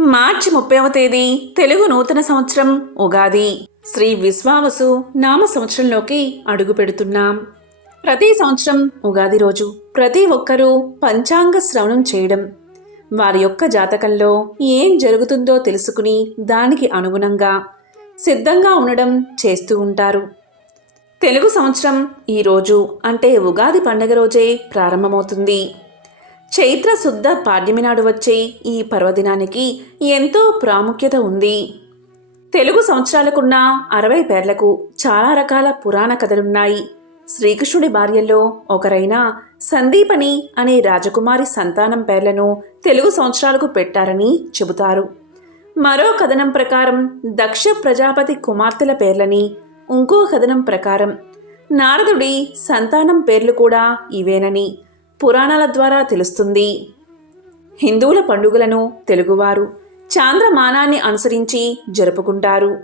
మార్చి ముప్పైవ తేదీ తెలుగు నూతన సంవత్సరం ఉగాది. శ్రీ విశ్వావసు నామ సంవత్సరంలోకి అడుగు పెడుతున్నాం. ప్రతి సంవత్సరం ఉగాది రోజు ప్రతి ఒక్కరూ పంచాంగ శ్రవణం చేయడం వారి యొక్క జాతకంలో ఏం జరుగుతుందో తెలుసుకుని దానికి అనుగుణంగా సిద్ధంగా ఉండడం చేస్తూ ఉంటారు. తెలుగు సంవత్సరం ఈరోజు అంటే ఉగాది పండగ రోజే ప్రారంభమవుతుంది. చైత్ర శుద్ధ పాడ్యమి నాడు వచ్చే ఈ పర్వదినానికి ఎంతో ప్రాముఖ్యత ఉంది. తెలుగు సంవత్సరాలకున్న అరవై పేర్లకు చాలా రకాల పురాణ కథలున్నాయి. శ్రీకృష్ణుడి భార్యల్లో ఒకరైన సందీపని అనే రాజకుమారి సంతానం పేర్లను తెలుగు సంవత్సరాలకు పెట్టారని చెబుతారు. మరో కథనం ప్రకారం దక్ష ప్రజాపతి కుమార్తెల పేర్లని ఇంకో కథనం ప్రకారం నారదుడి సంతానం పేర్లు కూడా ఇవేనని పురాణాల ద్వారా తెలుస్తుంది. హిందువుల పండుగలను తెలుగువారు చాంద్రమానాన్ని అనుసరించి జరుపుకుంటారు.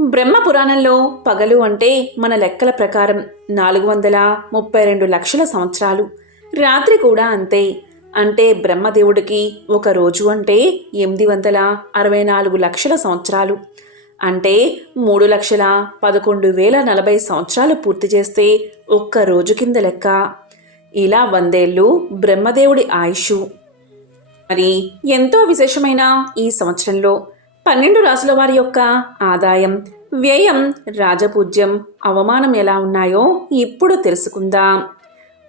బ్రహ్మ పురాణంలో పగలు అంటే మన లెక్కల ప్రకారం నాలుగు వందల ముప్పై రెండు లక్షల సంవత్సరాలు. రాత్రి కూడా అంతే. అంటే బ్రహ్మదేవుడికి ఒక రోజు అంటే ఎనిమిది వందల అరవై నాలుగు లక్షల సంవత్సరాలు. అంటే మూడు లక్షల పదకొండు వేల నలభై సంవత్సరాలు పూర్తి చేస్తే ఒక్క రోజు కింద లెక్క. ఇలా వందేళ్ళు బ్రహ్మదేవుడి ఆయుషు. మరి ఎంతో విశేషమైన ఈ సంవత్సరంలో పన్నెండు రాసుల వారి యొక్క ఆదాయం వ్యయం రాజపూజ్యం అవమానం ఎలా ఉన్నాయో ఇప్పుడు తెలుసుకుందాం.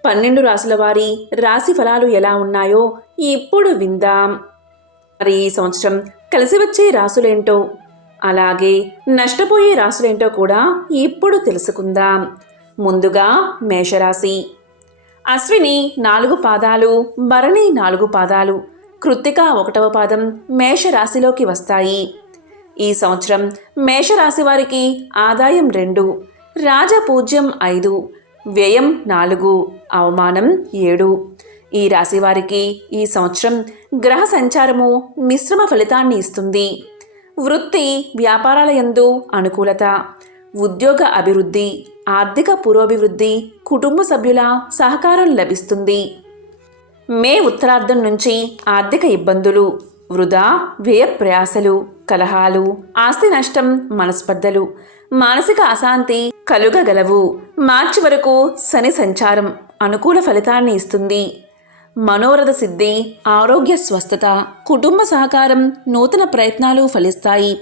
పన్నెండు రాసుల వారి రాశి ఫలాలు ఎలా ఉన్నాయో ఇప్పుడు విందాం. మరి ఈ సంవత్సరం కలిసి వచ్చే రాసులేంటో అలాగే నష్టపోయే రాసులేంటో కూడా ఇప్పుడు తెలుసుకుందాం. ముందుగా మేషరాశి. అశ్విని నాలుగు పాదాలు భరణి నాలుగు పాదాలు కృత్తిక ఒకటవ పాదం మేషరాశిలోకి వస్తాయి. ఈ సంవత్సరం మేషరాశి వారికి ఆదాయం రెండు రాజపూజ్యం ఐదు వ్యయం నాలుగు అవమానం ఏడు. ఈ రాశి వారికి ఈ సంవత్సరం గ్రహ సంచారము మిశ్రమ ఫలితాన్ని ఇస్తుంది. వృత్తి వ్యాపారాల యందు అనుకూలత ఉద్యోగ అభివృద్ధి ఆర్థిక పురోభివృద్ధి కుటుంబ సభ్యుల సహకారం లభిస్తుంది. మే ఉత్తరార్ధం నుంచి ఆర్థిక ఇబ్బందులు వృధా వ్యయ ప్రయాసలు కలహాలు ఆస్తి నష్టం మనస్పర్ధలు మానసిక అశాంతి కలుగగలవు. మార్చి వరకు శని సంచారం అనుకూల ఫలితాన్ని ఇస్తుంది. మనోరథ సిద్ధి ఆరోగ్య స్వస్థత కుటుంబ సహకారం నూతన ప్రయత్నాలు ఫలిస్తాయి.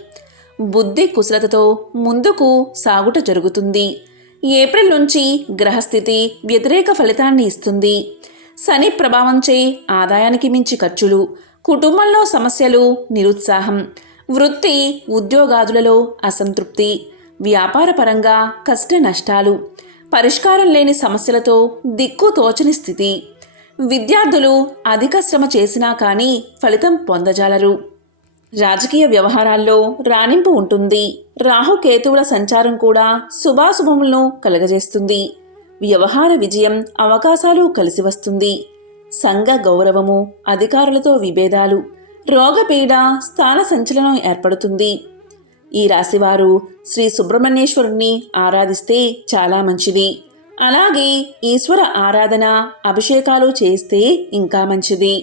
బుద్ధి కుశలతతో ముందుకు సాగుట జరుగుతుంది. ఏప్రిల్ నుంచి గ్రహస్థితి వ్యతిరేక ఫలితాన్ని ఇస్తుంది. శని ప్రభావంచే ఆదాయానికి మించి ఖర్చులు కుటుంబంలో సమస్యలు నిరుత్సాహం వృత్తి ఉద్యోగాదులలో అసంతృప్తి వ్యాపారపరంగా కష్ట నష్టాలు పరిష్కారం లేని సమస్యలతో దిక్కు తోచని స్థితి. విద్యార్థులు అధిక శ్రమ చేసినా కానీ ఫలితం పొందజాలరు. రాజకీయ వ్యవహారాల్లో రాణింపు ఉంటుంది. రాహుకేతువుల సంచారం కూడా శుభాశుభములను కలగజేస్తుంది. వ్యవహార విజయం అవకాశాలు కలిసి వస్తుంది సంఘ గౌరవము అధికారులతో విభేదాలు రోగపీడ స్థాన సంచలనం ఏర్పడుతుంది. ఈ రాశివారు శ్రీ సుబ్రహ్మణ్యేశ్వరుణ్ణి ఆరాధిస్తే చాలా మంచిది. అలాగే ఈశ్వర ఆరాధన అభిషేకాలు చేస్తే ఇంకా మంచిది.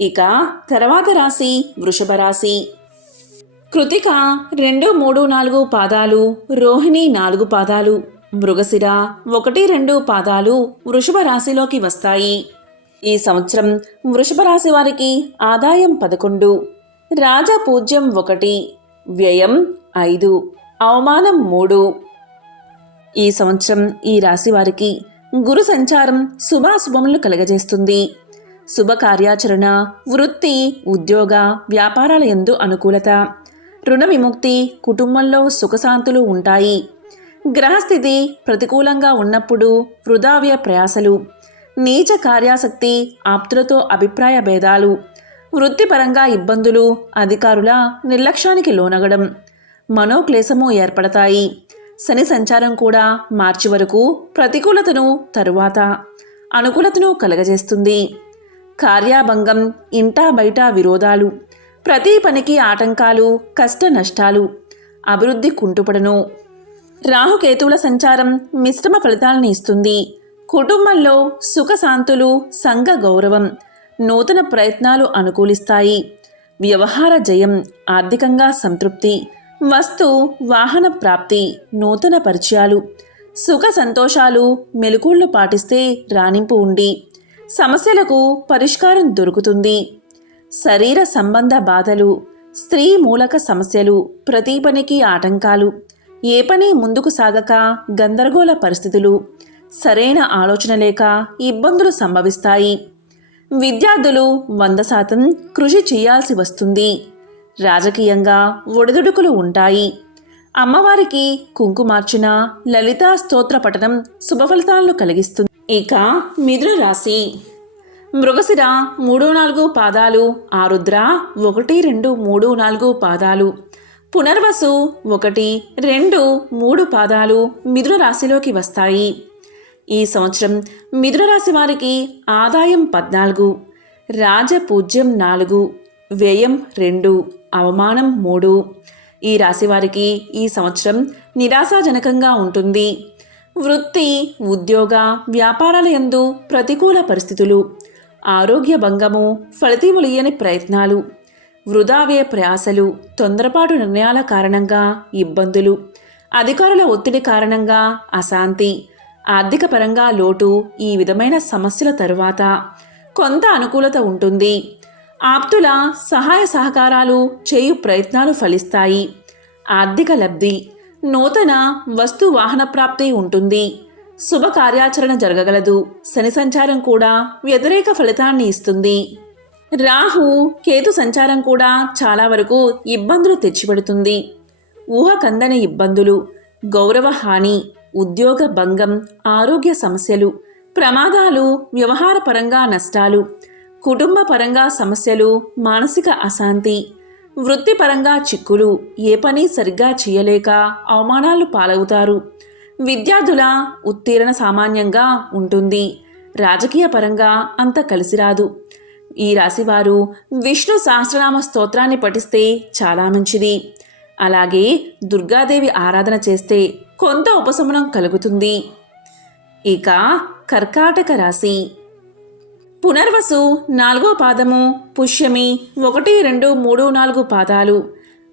ఇక తర్వాత రాశి వృషభ రాశి. కృతిక రెండు మూడు నాలుగు పాదాలు రోహిణి నాలుగు పాదాలు మృగశిర ఒకటి రెండు పాదాలు వృషభ రాశిలోకి వస్తాయి. ఈ సంవత్సరం వృషభ రాశి వారికి ఆదాయం పదకొండు రాజపూజ్యం ఒకటి వ్యయం ఐదు అవమానం మూడు. ఈ సంవత్సరం ఈ రాశి వారికి గురు సంచారం శుభాశుభములు కలగజేస్తుంది. శుభ కార్యాచరణ వృత్తి ఉద్యోగ వ్యాపారాల ఎందు అనుకూలత. రుణ విముక్తి కుటుంబంలో సుఖశాంతులు ఉంటాయి. గ్రహస్థితి ప్రతికూలంగా ఉన్నప్పుడు వృధావ్య ప్రయాసలు. నీచ కార్యాసక్తి ఆప్తులతో అభిప్రాయ భేదాలు. వృత్తిపరంగా ఇబ్బందులు అధికారుల నిర్లక్ష్యానికి లోనగడం. మనోక్లేశము ఏర్పడతాయి. శని సంచారం కూడా మార్చి వరకు ప్రతికూలతను తరువాత అనుకూలతను కలగజేస్తుంది. కార్యాభంగం ఇంటా బయట విరోధాలు ప్రతి పనికి ఆటంకాలు కష్ట నష్టాలు అభివృద్ధి కుంటుపడను. రాహుకేతువుల సంచారం మిశ్రమ ఫలితాలను ఇస్తుంది. కుటుంబంలో సుఖశాంతులు సంఘ గౌరవం నూతన ప్రయత్నాలు అనుకూలిస్తాయి. వ్యవహార జయం ఆర్థికంగా సంతృప్తి వస్తు వాహన ప్రాప్తి నూతన పరిచయాలు సుఖ సంతోషాలు మెలకుళ్ళు పాటిస్తే రాణింపు ఉండి సమస్యలకు పరిష్కారం దొరుకుతుంది. శరీర సంబంధ బాధలు స్త్రీ మూలక సమస్యలు ప్రతి పనికి ఆటంకాలు ఏ పని ముందుకు సాగక గందరగోళ పరిస్థితులు సరైన ఆలోచన లేక ఇబ్బందులు సంభవిస్తాయి. విద్యార్థులు వంద శాతం కృషి చేయాల్సి వస్తుంది. రాజకీయంగా ఒడిదుడుకులు ఉంటాయి. అమ్మవారికి కుంకుమార్చన లలితా స్తోత్ర పఠనం శుభఫలితాలను కలిగిస్తుంది. ఇక మిథున రాశి. మృగశిర మూడు నాలుగు పాదాలు ఆరుద్ర ఒకటి రెండు మూడు నాలుగు పాదాలు పునర్వసు ఒకటి రెండు మూడు పాదాలు మిథున రాశిలోకి వస్తాయి. ఈ సంవత్సరం మిథున రాశి వారికి ఆదాయం పద్నాలుగు రాజపూజ్యం నాలుగు వ్యయం రెండు అవమానం మూడు. ఈ రాశి వారికి ఈ సంవత్సరం నిరాశాజనకంగా ఉంటుంది. వృత్తి ఉద్యోగ వ్యాపారాల యందు ప్రతికూల పరిస్థితులు ఆరోగ్య భంగము ఫలితములియని ప్రయత్నాలు వృధావ్యయ ప్రయాసలు తొందరపాటు నిర్ణయాల కారణంగా ఇబ్బందులు అధికారుల ఒత్తిడి కారణంగా అశాంతి ఆర్థిక పరంగా లోటు ఈ విధమైన సమస్యల తరువాత కొంత అనుకూలత ఉంటుంది. ఆప్తుల సహాయ సహకారాలు చేయు ప్రయత్నాలు ఫలిస్తాయి. ఆర్థిక లబ్ధి నూతన వస్తు వాహన ప్రాప్తి ఉంటుంది. శుభ కార్యాచరణ జరగగలదు. శని సంచారం కూడా వ్యతిరేక ఫలితాన్ని ఇస్తుంది. రాహు కేతు సంచారం కూడా చాలా వరకు ఇబ్బందులు తెచ్చిపెడుతుంది. ఊహ కందని ఇబ్బందులు గౌరవ హాని ఉద్యోగ భంగం ఆరోగ్య సమస్యలు ప్రమాదాలు వ్యవహారపరంగా నష్టాలు కుటుంబ పరంగా సమస్యలు మానసిక అశాంతి వృత్తిపరంగా చిక్కులు ఏ పని సరిగ్గా చేయలేక అవమానాలు పాలవుతారు. విద్యార్థుల ఉత్తీర్ణ సామాన్యంగా ఉంటుంది. రాజకీయ పరంగా అంత కలిసిరాదు ఈ రాశివారు విష్ణు సహస్రనామ స్తోత్రాన్ని పఠిస్తే చాలా మంచిది. అలాగే దుర్గాదేవి ఆరాధన చేస్తే కొంత ఉపశమనం కలుగుతుంది. ఇక కర్కాటక రాశి. పునర్వసు నాలుగో పాదము పుష్యమి ఒకటి రెండు మూడు నాలుగు పాదాలు.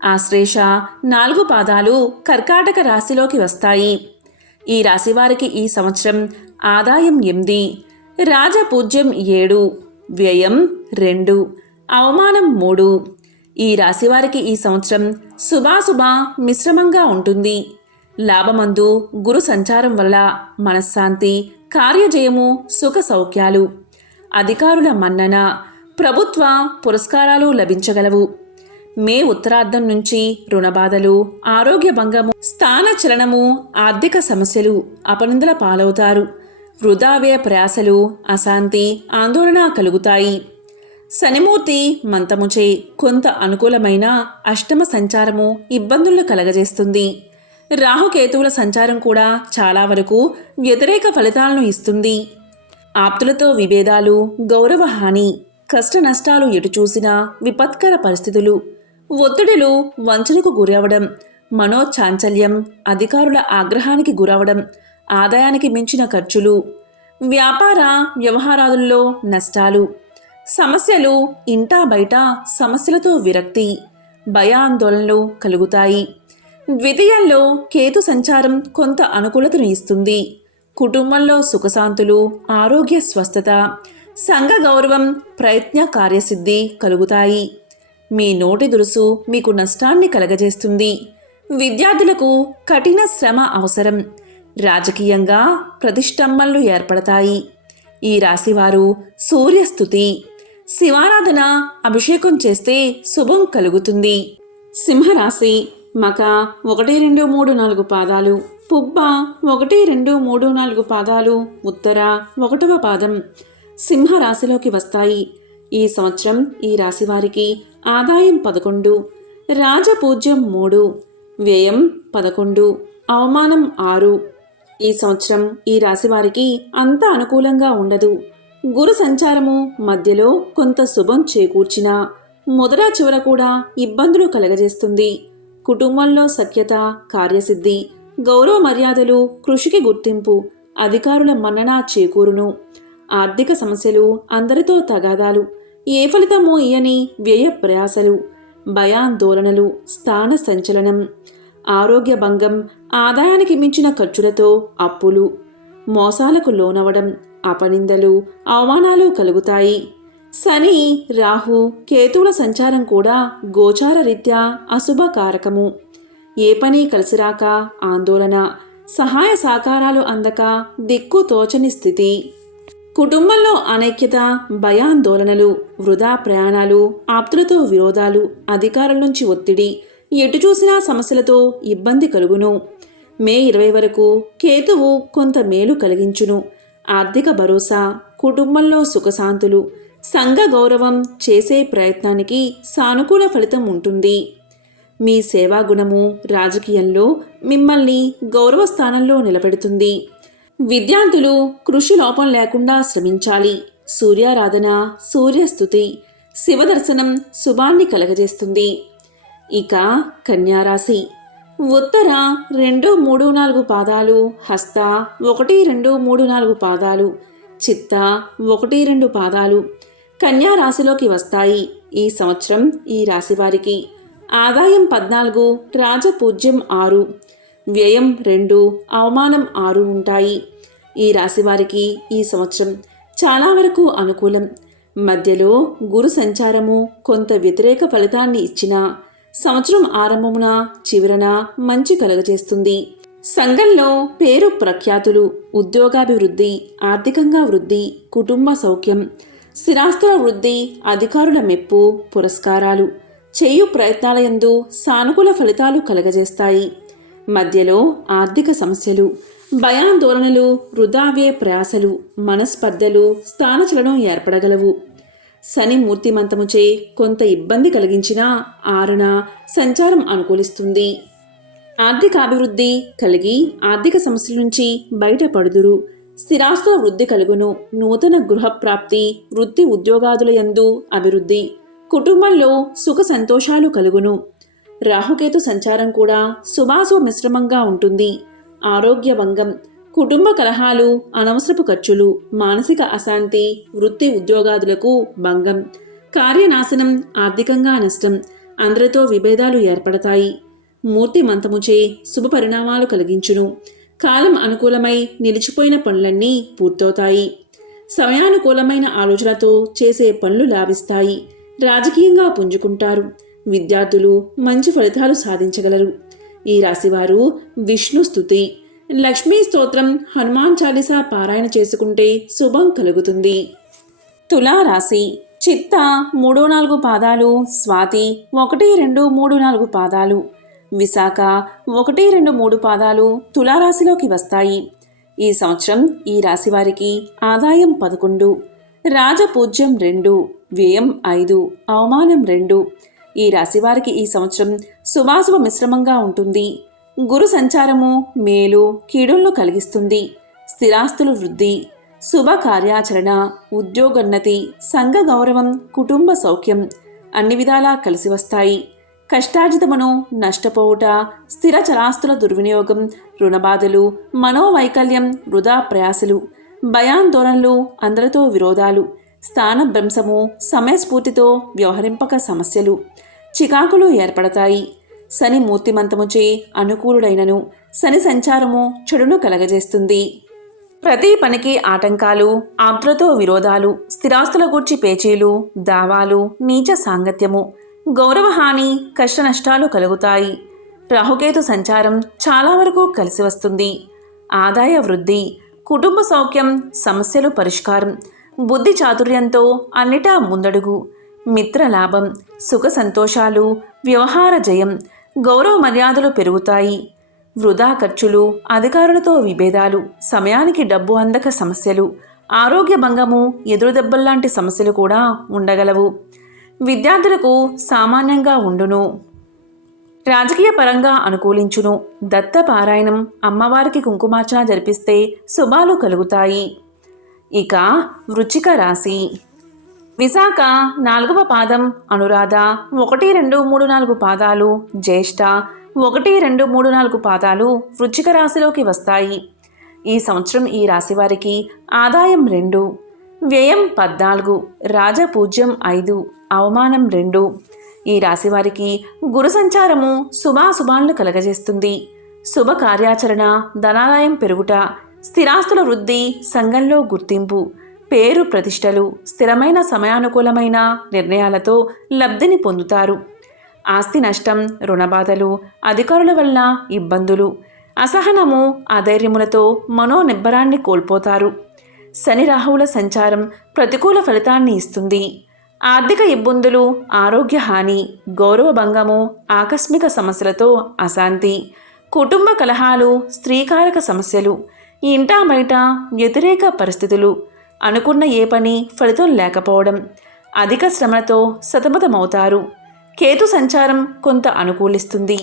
ఆశ్లేష నాలుగు పాదాలు కర్కాటక రాశిలోకి వస్తాయి. ఈ రాశివారికి ఈ సంవత్సరం ఆదాయం ఎనిమిది రాజపూజ్యం ఏడు వ్యయం రెండు అవమానం మూడు. ఈ రాశివారికి ఈ సంవత్సరం శుభాశుభ మిశ్రమంగా ఉంటుంది. లాభమందు గురు సంచారం వల్ల మనశ్శాంతి కార్యజయము సుఖ సౌఖ్యాలు. అధికారుల మన్నన ప్రభుత్వ పురస్కారాలు లభించగలవు. మే ఉత్తరార్ధం నుంచి రుణబాధలు ఆరోగ్య భంగము స్థాన చలనము ఆర్థిక సమస్యలు అపనిందల పాలవుతారు. వృధావ్య ప్రయాసలు అశాంతి ఆందోళన కలుగుతాయి. శనిమూర్తి మంతముచే కొంత అనుకూలమైన అష్టమ సంచారము ఇబ్బందులను కలగజేస్తుంది. రాహుకేతువుల సంచారం కూడా చాలా వరకు వ్యతిరేక ఫలితాలను ఇస్తుంది. ఆప్తులతో విభేదాలు గౌరవ హాని కష్ట నష్టాలు విపత్కర పరిస్థితులు. ఒత్తిడులు వంచనకు గురవడం మనోచాంచల్యం అధికారుల ఆగ్రహానికి గురవడం ఆదాయానికి మించిన ఖర్చులు. వ్యాపార వ్యవహారాదుల్లో నష్టాలు. సమస్యలు ఇంటా బయట సమస్యలతో విరక్తి భయాందోళనలు కలుగుతాయి. ద్వితీయంలో కేతు సంచారం కొంత అనుకూలతను ఇస్తుంది. కుటుంబంలో సుఖశాంతులు ఆరోగ్య స్వస్థత సంఘ గౌరవం ప్రయత్న కార్యసిద్ధి కలుగుతాయి. మీ నోటి దురుసు మీకు నష్టాన్ని కలగజేస్తుంది. విద్యార్థులకు కఠిన శ్రమ అవసరం. రాజకీయంగా ప్రతిష్టంభనలు ఏర్పడతాయి. ఈ రాశివారు సూర్యస్థుతి శివారాధన అభిషేకం చేస్తే శుభం కలుగుతుంది. సింహరాశి మక ఒకటి రెండు మూడు నాలుగు పాదాలు. పుబ్బ ఒకటి రెండు మూడు నాలుగు పాదాలు ఉత్తర ఒకటవ పాదం సింహరాశిలోకి వస్తాయి. ఈ సంవత్సరం ఈ రాశివారికి ఆదాయం పదకొండు రాజపూజ్యం మూడు వ్యయం పదకొండు అవమానం ఆరు. ఈ సంవత్సరం ఈ రాశివారికి అంత అనుకూలంగా ఉండదు. గురు సంచారము మధ్యలో కొంత శుభం చేకూర్చినా మొదట చివర కూడా ఇబ్బందులు కలగజేస్తుంది. కుటుంబంలో సఖ్యత కార్యసిద్ధి గౌరవ మర్యాదలు కృషికి గుర్తింపు అధికారుల మన్నన చేకూరును. ఆర్థిక సమస్యలు అందరితో తగాదాలు. ఏ ఫలితమో ఇయని వ్యయ ప్రయాసలు భయాందోళనలు స్థాన సంచలనం. ఆరోగ్య భంగం ఆదాయానికి మించిన ఖర్చులతో అప్పులు. మోసాలకు లోనవడం అపనిందలు అవమానాలు కలుగుతాయి. శని రాహు కేతువుల సంచారం కూడా గోచార రీత్యా అశుభకారకము. ఏ పని కలిసిరాక ఆందోళన సహాయ సహకారాలు అందక దిక్కు తోచని స్థితి. కుటుంబంలో అనైక్యత భయాందోళనలు వృధా ప్రయాణాలు ఆప్తులతో విరోధాలు అధికారుల నుంచి ఒత్తిడి ఎటు చూసినా సమస్యలతో ఇబ్బంది కలుగును. మే ఇరవై వరకు కేతువు కొంత మేలు కలిగించును. ఆర్థిక భరోసా కుటుంబంలో సుఖశాంతులు సంఘ గౌరవం చేసే ప్రయత్నానికి సానుకూల ఫలితం ఉంటుంది. మీ సేవా గుణము రాజకీయంలో మిమ్మల్ని గౌరవ స్థానంలో నిలబెడుతుంది. విద్యార్థులు కృషి లోపం లేకుండా శ్రమించాలి. సూర్యారాధన సూర్యస్థుతి శివదర్శనం శుభాన్ని కలగజేస్తుంది. ఇక కన్యారాశి. ఉత్తర రెండు మూడు నాలుగు పాదాలు హస్త ఒకటి రెండు మూడు నాలుగు పాదాలు చిత్త ఒకటి రెండు పాదాలు కన్యా రాశిలోకి వస్తాయి ఈ సంవత్సరం ఈ రాశి వారికి. ఆదాయం పద్నాలుగు రాజపూజ్యం ఆరు వ్యయం రెండు అవమానం ఆరు ఉంటాయి. ఈ రాశి వారికి ఈ సంవత్సరం చాలా వరకు అనుకూలం. మధ్యలో గురు సంచారము కొంత వ్యతిరేక ఫలితాన్ని ఇచ్చినా సంవత్సరం ఆరంభమున చివరన మంచి కలుగజేస్తుంది. సంఘంలో పేరు ప్రఖ్యాతులు ఉద్యోగాభివృద్ధి ఆర్థికంగా వృద్ధి కుటుంబ సౌఖ్యం స్థిరాస్తుల వృద్ధి అధికారుల మెప్పు పురస్కారాలు. చేయు ప్రయత్నాలయందు సానుకూల ఫలితాలు కలగజేస్తాయి. మధ్యలో ఆర్థిక సమస్యలు భయాందోళనలు వృధావ్యయ ప్రయాసలు మనస్పర్ధలు స్థానచలనం ఏర్పడగలవు. శని మూర్తిమంతముచే కొంత ఇబ్బంది కలిగించినా ఆరున సంచారం అనుకూలిస్తుంది. ఆర్థికాభివృద్ధి కలిగి ఆర్థిక సమస్యల నుంచి బయటపడుదురు. స్థిరాస్తుల వృద్ధి కలుగును. నూతన గృహ ప్రాప్తి వృత్తి ఉద్యోగాదుల యందు అభివృద్ధి. కుటుంబంలో సుఖ సంతోషాలు కలుగును. రాహుకేతు సంచారం కూడా శుభాశుభ మిశ్రమంగా ఉంటుంది. ఆరోగ్య భంగం కుటుంబ కలహాలు అనవసరపు ఖర్చులు మానసిక అశాంతి వృత్తి ఉద్యోగాదులకు భంగం కార్యనాశనం ఆర్థికంగా నష్టం అందరితో విభేదాలు ఏర్పడతాయి. మూర్తి మంతముచే శుభ పరిణామాలు కలిగించును. కాలం అనుకూలమై నిలిచిపోయిన పనులన్నీ పూర్తవుతాయి. సమయానుకూలమైన ఆలోచనతో చేసే పనులు లాభిస్తాయి. రాజకీయంగా పుంజుకుంటారు. విద్యార్థులు మంచి ఫలితాలు సాధించగలరు. ఈ రాశివారు విష్ణు స్తుతి. లక్ష్మీ స్తోత్రం హనుమాన్ చాలీసా పారాయణ చేసుకుంటే శుభం కలుగుతుంది. తులారాశి చిత్త మూడు నాలుగు పాదాలు స్వాతి ఒకటి రెండు మూడు నాలుగు పాదాలు. విశాఖ ఒకటి రెండు మూడు పాదాలు తులారాశిలోకి వస్తాయి. ఈ సంవత్సరం ఈ రాశి వారికి ఆదాయం పదకొండు. రాజపూజ్యం రెండు వ్యయం ఐదు అవమానం రెండు. ఈ రాశి వారికి ఈ సంవత్సరం శుభాశుభ మిశ్రమంగా ఉంటుంది. గురు సంచారము మేలు కీడులను కలిగిస్తుంది. స్థిరాస్తులు వృద్ధి శుభ కార్యాచరణ ఉద్యోగోన్నతి సంఘ గౌరవం కుటుంబ సౌఖ్యం అన్ని విధాలా కలిసి వస్తాయి. కష్టార్జితమును నష్టపోవుట స్థిర చరాస్తుల దుర్వినియోగం రుణబాధలు మనోవైకల్యం వృధా ప్రయాసలు భయాందోళనలు అందరితో విరోధాలు స్థానభ్రంశము సమయస్ఫూర్తితో వ్యవహరింపక సమస్యలు. చికాకులు ఏర్పడతాయి. శని మూర్తిమంతముచే అనుకూలుడైనను శని సంచారము చెడును కలగజేస్తుంది. ప్రతి పనికి ఆటంకాలు ఆప్తులతో విరోధాలు స్థిరాస్తుల గూర్చి పేచీలు దావాలు నీచ సాంగత్యము గౌరవహాని కష్టనష్టాలు కలుగుతాయి. రాహుకేతు సంచారం చాలా వరకు కలిసి వస్తుంది. ఆదాయ వృద్ధి కుటుంబ సౌఖ్యం సమస్యలు పరిష్కారం. బుద్ధి చాతుర్యంతో అన్నిటా ముందడుగు. మిత్ర లాభం సుఖ సంతోషాలు వ్యవహార జయం గౌరవ మర్యాదలు పెరుగుతాయి. వృధా ఖర్చులు అధికారులతో విభేదాలు సమయానికి డబ్బు అందక సమస్యలు ఆరోగ్య భంగము ఎదురుదెబ్బల్లాంటి సమస్యలు కూడా ఉండగలవు. విద్యార్థులకు సామాన్యంగా ఉండును. రాజకీయ పరంగా అనుకూలించును. దత్త పారాయణం అమ్మవారికి కుంకుమార్చన జరిపిస్తే శుభాలు కలుగుతాయి. ఇక వృచ్చిక రాశి. విశాఖ నాలుగవ పాదం అనురాధ ఒకటి రెండు మూడు నాలుగు పాదాలు జ్యేష్ఠ ఒకటి రెండు మూడు నాలుగు పాదాలు వృచ్చిక రాశిలోకి వస్తాయి. ఈ సంవత్సరం ఈ రాశి వారికి ఆదాయం రెండు వ్యయం పద్నాలుగు రాజపూజ్యం ఐదు అవమానం రెండు. ఈ రాశివారికి గురు సంచారము శుభాశుభాలను కలగజేస్తుంది. శుభ కార్యాచరణ ధనాదాయం పెరుగుట స్థిరాస్తుల వృద్ధి సంఘంలో గుర్తింపు పేరు ప్రతిష్టలు స్థిరమైన సమయానుకూలమైన నిర్ణయాలతో లబ్ధిని పొందుతారు. ఆస్తి నష్టం రుణబాధలు అధికారుల వల్ల ఇబ్బందులు అసహనము అధైర్యములతో మనోనిబ్బరాన్ని కోల్పోతారు. శని రాహువుల సంచారం ప్రతికూల ఫలితాన్ని ఇస్తుంది. ఆర్థిక ఇబ్బందులు ఆరోగ్య హాని గౌరవ భంగము ఆకస్మిక సమస్యలతో అశాంతి కుటుంబ కలహాలు స్త్రీకారక సమస్యలు ఇంటా బయట వ్యతిరేక పరిస్థితులు అనుకున్న ఏ పని ఫలితం లేకపోవడం అధిక శ్రమలతో సతమతమవుతారు. కేతు సంచారం కొంత అనుకూలిస్తుంది.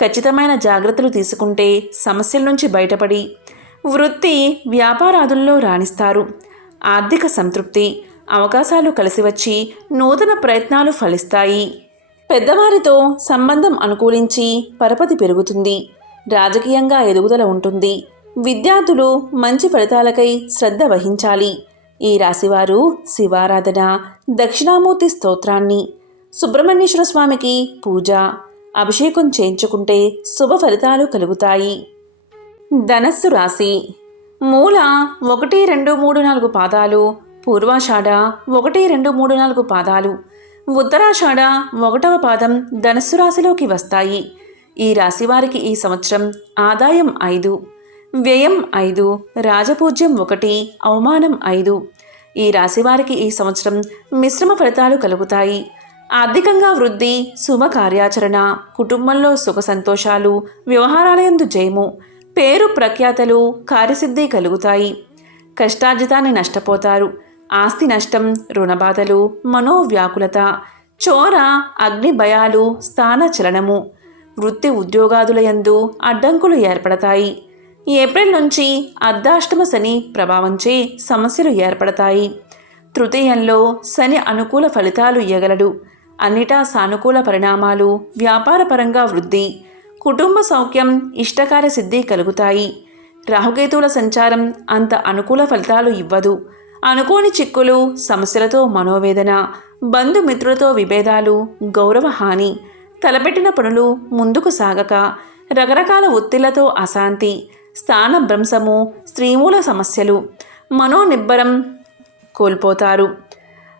ఖచ్చితమైన జాగ్రత్తలు తీసుకుంటే సమస్యల నుంచి బయటపడి వృత్తి వ్యాపారాదుల్లో రాణిస్తారు. ఆర్థిక సంతృప్తి అవకాశాలు కలిసి వచ్చి నూతన ప్రయత్నాలు ఫలిస్తాయి. పెద్దవారితో సంబంధం అనుకూలించి పరపతి పెరుగుతుంది. రాజకీయంగా ఎదుగుదల ఉంటుంది. విద్యార్థులు మంచి ఫలితాలకై శ్రద్ధ వహించాలి. ఈ రాశివారు శివారాధన దక్షిణామూర్తి స్తోత్రాన్ని సుబ్రహ్మణ్యేశ్వర స్వామికి పూజ అభిషేకం చేయించుకుంటే శుభ ఫలితాలు కలుగుతాయి. ధనస్సు రాశి. మూల ఒకటి రెండు మూడు నాలుగు పాదాలు పూర్వాషాఢ ఒకటి రెండు మూడు నాలుగు పాదాలు. ఉత్తరాషాఢ ఒకటవ పాదం ధనస్సు రాశిలోకి వస్తాయి. ఈ రాశి వారికి ఈ సంవత్సరం ఆదాయం ఐదు వ్యయం ఐదు రాజపూజ్యం ఒకటి అవమానం ఐదు. ఈ రాశివారికి ఈ సంవత్సరం మిశ్రమ ఫలితాలు కలుగుతాయి. ఆర్థికంగా వృద్ధి శుభ కార్యాచరణ కుటుంబంలో సుఖ సంతోషాలు వ్యవహారాలయందు జయము పేరు ప్రఖ్యాతలు కార్యసిద్ధి కలుగుతాయి. కష్టార్జితాన్ని నష్టపోతారు. ఆస్తి నష్టం రుణబాధలు మనోవ్యాకులత చోర అగ్ని భయాలు స్థాన చలనము వృత్తి ఉద్యోగాదులయందు అడ్డంకులు ఏర్పడతాయి. ఏప్రిల్ నుంచి అర్ధాష్టమ శని ప్రభావంచే సమస్యలు ఏర్పడతాయి. తృతీయంలో శని అనుకూల ఫలితాలు ఎగలడు అన్నిటా సానుకూల పరిణామాలు వ్యాపారపరంగా వృద్ధి కుటుంబ సౌఖ్యం ఇష్టకార్య సిద్ధి కలుగుతాయి. రాహుకేతువుల సంచారం అంత అనుకూల ఫలితాలు ఇవ్వదు. అనుకోని చిక్కులు సమస్యలతో మనోవేదన బంధుమిత్రులతో విభేదాలు గౌరవ హాని తలపెట్టిన పనులు ముందుకు సాగక రకరకాల ఒత్తిళ్ళతో అశాంతి స్థానభ్రంశము స్త్రీమూల సమస్యలు మనోనిబ్బరం కోల్పోతారు.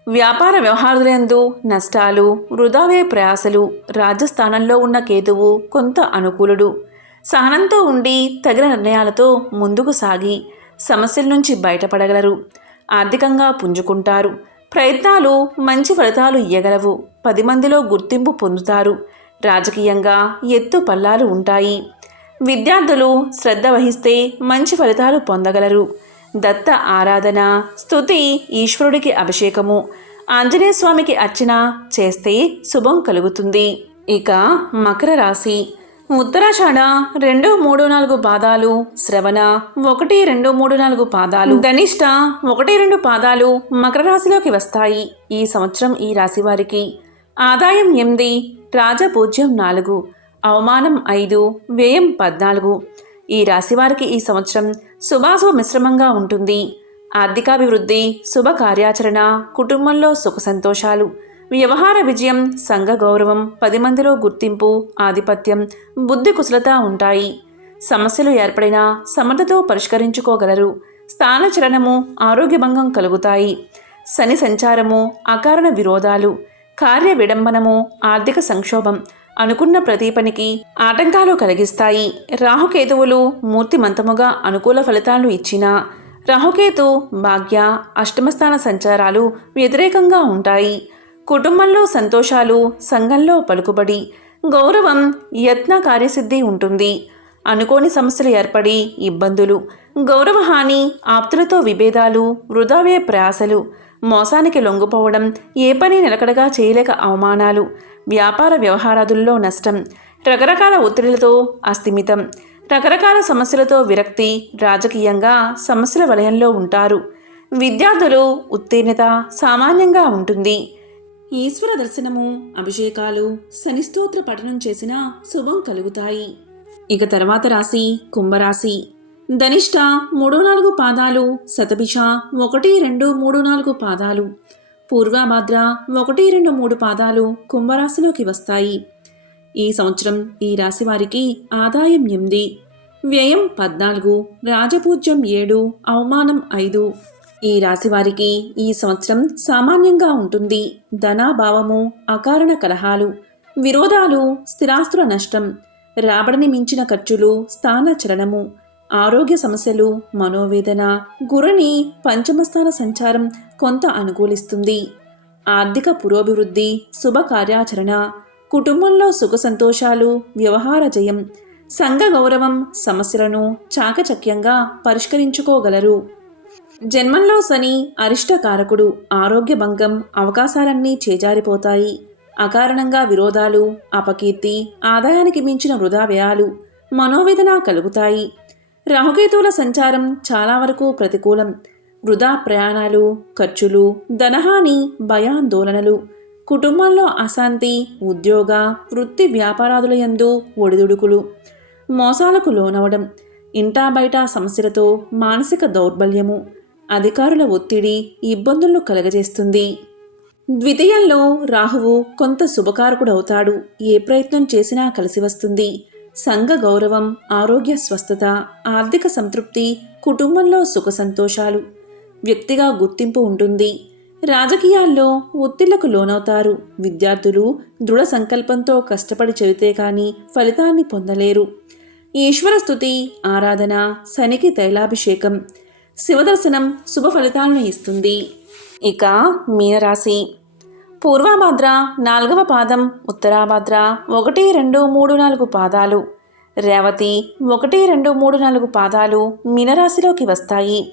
వ్యాపార వ్యవహారాలందు నష్టాలు వృధావే ప్రయాసలు రాజస్థానంలో ఉన్న కేతువు కొంత అనుకూలుడు. సహనంతో ఉండి తగిన నిర్ణయాలతో ముందుకు సాగి సమస్యల నుంచి బయటపడగలరు. ఆర్థికంగా పుంజుకుంటారు. ప్రయత్నాలు మంచి ఫలితాలు ఇయ్యగలవు. పది మందిలో గుర్తింపు పొందుతారు. రాజకీయంగా ఎత్తు పల్లాలు ఉంటాయి. విద్యార్థులు శ్రద్ధ వహిస్తే మంచి ఫలితాలు పొందగలరు. దత్త ఆరాధన స్థుతి ఈశ్వరుడికి అభిషేకము ఆంజనేయ స్వామికి అర్చన చేస్తే శుభం కలుగుతుంది. ఇక మకర రాశి. ఉత్తరాషాఢ రెండు మూడు నాలుగు పాదాలు శ్రవణ ఒకటి రెండు మూడు నాలుగు పాదాలు ధనిష్ట ఒకటి రెండు పాదాలు మకర రాశిలోకి వస్తాయి ఈ సంవత్సరం ఈ రాశి వారికి. ఆదాయం ఎనిమిది రాజపూజ్యం నాలుగు అవమానం ఐదు వ్యయం పద్నాలుగు. ఈ రాశివారికి ఈ సంవత్సరం శుభాశుభ మిశ్రమంగా ఉంటుంది. ఆర్థికాభివృద్ధి శుభ కార్యాచరణ కుటుంబంలో సుఖ సంతోషాలు వ్యవహార విజయం సంఘ గౌరవం పది మందిలో గుర్తింపు ఆధిపత్యం బుద్ధి కుశలత ఉంటాయి. సమస్యలు ఏర్పడినా సమర్థతో పరిష్కరించుకోగలరు. స్థానచలనము ఆరోగ్యభంగం కలుగుతాయి. శని సంచారము అకారణ విరోధాలు కార్య విడంబనము ఆర్థిక సంక్షోభం అనుకున్న ప్రతి పనికి ఆటంకాలు కలిగిస్తాయి. రాహుకేతువులు మూర్తిమంతముగా అనుకూల ఫలితాలు ఇచ్చినా రాహుకేతు భాగ్య అష్టమస్థాన సంచారాలు వ్యతిరేకంగా ఉంటాయి. కుటుంబంలో సంతోషాలు సంఘంలో పలుకుబడి గౌరవం యత్న కార్యసిద్ధి ఉంటుంది. అనుకోని సమస్యలు ఏర్పడి ఇబ్బందులు గౌరవహాని ఆప్తులతో విభేదాలు వృధావే ప్రయాసలు మోసానికి లొంగిపోవడం ఏ పని నిలకడగా చేయలేక అవమానాలు వ్యాపార వ్యవహారాదుల్లో నష్టం రకరకాల ఒత్తిడిలతో అస్థిమితం రకరకాల సమస్యలతో విరక్తి రాజకీయంగా సమస్యల వలయంలో ఉంటారు. విద్యార్థులు ఉత్తీర్ణత సామాన్యంగా ఉంటుంది. ఈశ్వర దర్శనము అభిషేకాలు శనిస్తోత్ర పఠనం చేసిన శుభం కలుగుతాయి. ఇక తర్వాత రాశి కుంభరాశి. ధనిష్ట మూడు నాలుగు పాదాలు శతభిష ఒకటి రెండు మూడు నాలుగు పాదాలు. పూర్వాభద్ర ఒకటి రెండు మూడు పాదాలు కుంభరాశిలోకి వస్తాయి. ఈ సంవత్సరం ఈ రాశి వారికి ఆదాయం ఎనిమిది. వ్యయం పద్నాలుగు రాజపూజ్యం ఏడు అవమానం ఐదు. ఈ రాశి వారికి ఈ సంవత్సరం సామాన్యంగా ఉంటుంది. ధనాభావము అకారణ కలహాలు విరోధాలు స్థిరాస్తుల నష్టం రాబడిని మించిన ఖర్చులు స్థాన చలనము ఆరోగ్య సమస్యలు మనోవేదన గురిని పంచమస్థాన సంచారం కొంత అనుకూలిస్తుంది. ఆర్థిక పురోభివృద్ధి శుభ కార్యాచరణ కుటుంబంలో సుఖ సంతోషాలు వ్యవహార జయం సంఘ గౌరవం సమస్యలను చాకచక్యంగా పరిష్కరించుకోగలరు. జన్మంలో శని అరిష్టకారకుడు ఆరోగ్య భంగం అవకాశాలన్నీ చేజారిపోతాయి. అకారణంగా విరోధాలు అపకీర్తి ఆదాయానికి మించిన వృధా వ్యయాలు మనోవేదన కలుగుతాయి. రాహుకేతువుల సంచారం చాలా వరకు ప్రతికూలం. వృధా ప్రయాణాలు ఖర్చులు ధనహాని భయాందోళనలు కుటుంబంలో అశాంతి ఉద్యోగ వృత్తి వ్యాపారాదుల యందు ఒడిదుడుకులు. మోసాలకు లోనవడం ఇంటా బయట సమస్యలతో మానసిక దౌర్బల్యము అధికారుల ఒత్తిడి ఇబ్బందులను కలగజేస్తుంది. ద్వితీయంలో రాహువు కొంత శుభకారకుడవుతాడు. ఏ ప్రయత్నం చేసినా కలిసి వస్తుంది. సంఘ గౌరవం ఆరోగ్య స్వస్థత ఆర్థిక సంతృప్తి కుటుంబంలో సుఖ సంతోషాలు. వ్యక్తిగా గుర్తింపు ఉంటుంది. రాజకీయాల్లో ఒత్తిళ్ళకు లోనవుతారు. విద్యార్థులు దృఢ సంకల్పంతో కష్టపడి చదివితే కానీ ఫలితాన్ని పొందలేరు. ఈశ్వర స్థుతి ఆరాధన శనికి తైలాభిషేకం శివదర్శనం శుభ ఫలితాలను ఇస్తుంది. ఇక మీనరాశి. పూర్వాభాద్ర నాలుగవ పాదం ఉత్తరాభాద్ర ఒకటి రెండు మూడు నాలుగు పాదాలు రేవతి ఒకటి రెండు మూడు నాలుగు పాదాలు మీనరాశిలోకి వస్తాయి.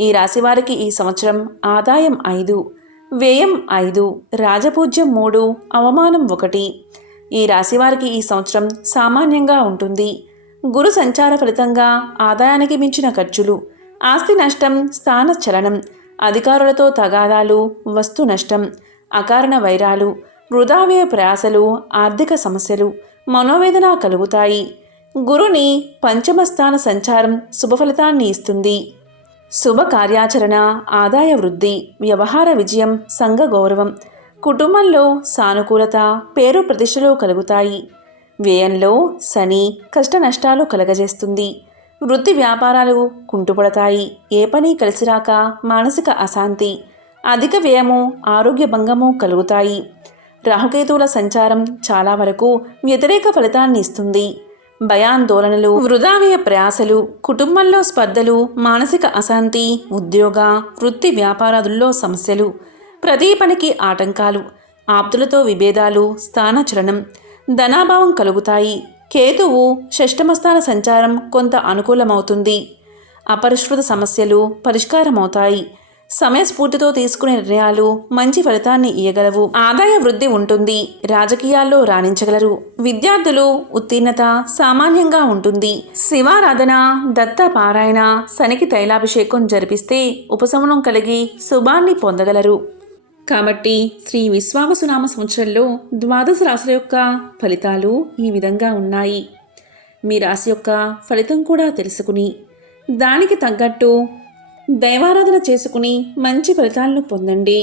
ఈ రాశివారికి ఈ సంవత్సరం ఆదాయం ఐదు వ్యయం ఐదు రాజపూజ్యం మూడు అవమానం ఒకటి. ఈ రాశివారికి ఈ సంవత్సరం సామాన్యంగా ఉంటుంది. గురు సంచార ఫలితంగా ఆదాయానికి మించిన ఖర్చులు ఆస్తి నష్టం స్థాన చలనం అధికారులతో తగాదాలు వస్తు నష్టం అకారణ వైరాలు వృధావ్యయ ప్రయాసలు ఆర్థిక సమస్యలు మనోవేదన కలుగుతాయి. గురుని పంచమస్థాన సంచారం శుభఫలితాన్ని ఇస్తుంది. శుభ కార్యాచరణ ఆదాయ వృద్ధి వ్యవహార విజయం సంఘ గౌరవం కుటుంబంలో సానుకూలత పేరు ప్రతిష్టలు కలుగుతాయి. వ్యయంలో శని కష్ట నష్టాలు కలగజేస్తుంది. వృత్తి వ్యాపారాలు కుంటుపడతాయి. ఏ పని కలిసిరాక మానసిక అశాంతి అధిక వ్యయము ఆరోగ్య భంగము కలుగుతాయి. రాహుకేతువుల సంచారం చాలా వరకు వ్యతిరేక ఫలితాన్ని ఇస్తుంది. భయాందోళనలు వృధావ్య ప్రయాసలు కుటుంబంలో స్పర్ధలు మానసిక అశాంతి ఉద్యోగ వృత్తి వ్యాపారాదుల్లో సమస్యలు ప్రతి పనికి ఆటంకాలు ఆప్తులతో విభేదాలు స్థానచలనం ధనాభావం కలుగుతాయి. కేతువు షష్టమస్థాన సంచారం కొంత అనుకూలమవుతుంది. అపరిష్కృత సమస్యలు పరిష్కారమవుతాయి. సమయస్ఫూర్తితో తీసుకునే నిర్ణయాలు మంచి ఫలితాన్ని ఇయ్యగలవు. ఆదాయ వృద్ధి ఉంటుంది. రాజకీయాల్లో రాణించగలరు. విద్యార్థులు ఉత్తీర్ణత సామాన్యంగా ఉంటుంది. శివారాధన దత్త పారాయణ శనికి తైలాభిషేకం జరిపిస్తే ఉపశమనం కలిగి శుభాన్ని పొందగలరు. కాబట్టి శ్రీ విశ్వావసునామ సంవత్సరంలో ద్వాదశ రాశుల యొక్క ఫలితాలు ఈ విధంగా ఉన్నాయి. మీ రాశి యొక్క ఫలితం కూడా తెలుసుకుని దానికి తగ్గట్టు దైవారాధన చేసుకుని మంచి ఫలితాలను పొందండి.